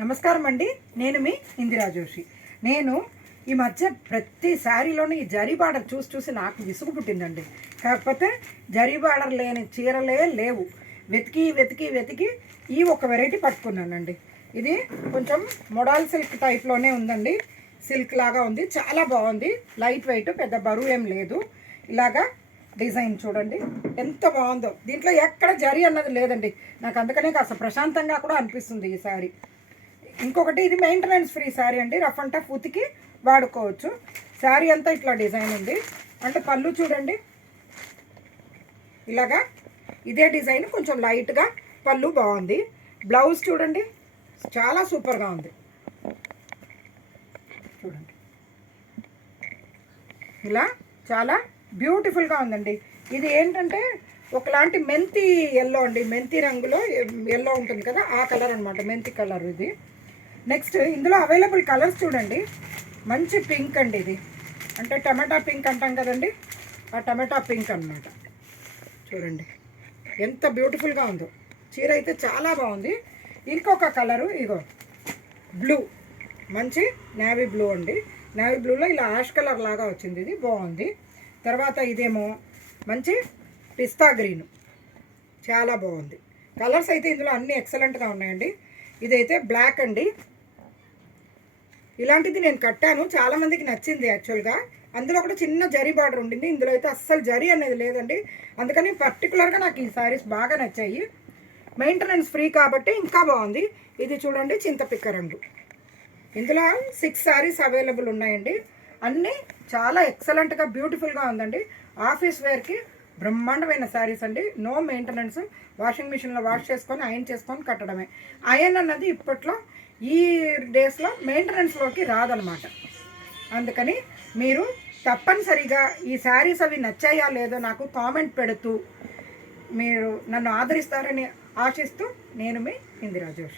నమస్కారం అండి. నేను మీ ఇందిరా జోషి. నేను ఈ మధ్య ప్రతి శారీలోని ఈ జరీ బార్డర్ చూసి చూసి నాకు విసుగు పుట్టిందండి. కాకపోతే జరీ బార్డర్ లేని చీరలే లేవు. వెతికి వెతికి వెతికి ఈ ఒక వెరైటీ పట్టుకున్నానండి. ఇది కొంచెం మోడల్ సిల్క్ టైప్లోనే ఉందండి. సిల్క్ లాగా ఉంది, చాలా బాగుంది. లైట్ వెయిట్, పెద్ద బరువు ఏం లేదు. ఇలాగా డిజైన్ చూడండి ఎంత బాగుందో. దీంట్లో ఎక్కడ జరీ అన్నది లేదండి. నాకు అందుకనే కాస్త ప్రశాంతంగా కూడా అనిపిస్తుంది ఈ శారీ. ఇంకొకటి, ఇది మెయింటెనెన్స్ ఫ్రీ శారీ అండి. రఫ్ అండ్ టఫ్ ఉతికి వాడుకోవచ్చు. శారీ అంతా ఇట్లా డిజైన్ ఉంది. అంటే పళ్ళు చూడండి ఇలాగా ఇదే డిజైన్, కొంచెం లైట్గా పళ్ళు బాగుంది. బ్లౌజ్ చూడండి చాలా సూపర్గా ఉంది. చూడండి ఇలా చాలా బ్యూటిఫుల్గా ఉందండి. ఇది ఏంటంటే ఒకలాంటి మెంతి ఎల్లో అండి. మెంతి రంగులో ఎల్లో ఉంటుంది కదా, ఆ కలర్ అనమాట, మెంతి కలర్ ఇది. నెక్స్ట్ ఇందులో అవైలబుల్ కలర్స్ చూడండి. మంచి పింక్ అండి, ఇది అంటే టమాటా పింక్ అంటాం కదండి, ఆ టమాటా పింక్ అనమాట. చూడండి ఎంత బ్యూటిఫుల్గా ఉందో. చీర అయితే చాలా బాగుంది. ఇంకొక కలరు ఇగో బ్లూ, మంచి నేవీ బ్లూ అండి. నేవీ బ్లూలో ఇలా యాష్ కలర్ లాగా వచ్చింది, ఇది బాగుంది. తర్వాత ఇదేమో మంచి పిస్తా గ్రీన్, చాలా బాగుంది. కలర్స్ అయితే ఇందులో అన్నీ ఎక్సలెంట్గా ఉన్నాయండి. ఇదైతే బ్లాక్ అండి. ఇలాంటిది నేను కట్టాను, చాలామందికి నచ్చింది యాక్చువల్గా. అందులో కూడా చిన్న జరీ బార్డర్ ఉండింది. ఇందులో అయితే అస్సలు జరీ అనేది లేదండి. అందుకని పర్టికులర్గా నాకు ఈ శారీస్ బాగా నచ్చాయి. మెయింటెనెన్స్ ఫ్రీ కాబట్టి ఇంకా బాగుంది. ఇది చూడండి చింతపిక్క రంగు. ఇందులో 6 శారీస్ అవైలబుల్ ఉన్నాయండి. అన్నీ చాలా ఎక్సలెంట్గా బ్యూటిఫుల్గా ఉందండి. ఆఫీస్ వేర్కి బ్రహ్మాండమైన శారీస్ అండి. No maintenance. వాషింగ్ మిషన్లో వాష్ చేసుకొని ఐరన్ చేసుకొని కట్టడమే. ఐరన్ అన్నది ఇప్పట్లో ఈ డేస్లో మెయింటెనెన్స్లోకి రాదనమాట. అందుకని మీరు తప్పనిసరిగా ఈ శారీస్ అవి నచ్చాయా లేదో నాకు కామెంట్ పెడుతూ మీరు నన్ను ఆదరిస్తారని ఆశిస్తూ నేను మీ ఇందిరా జోషి.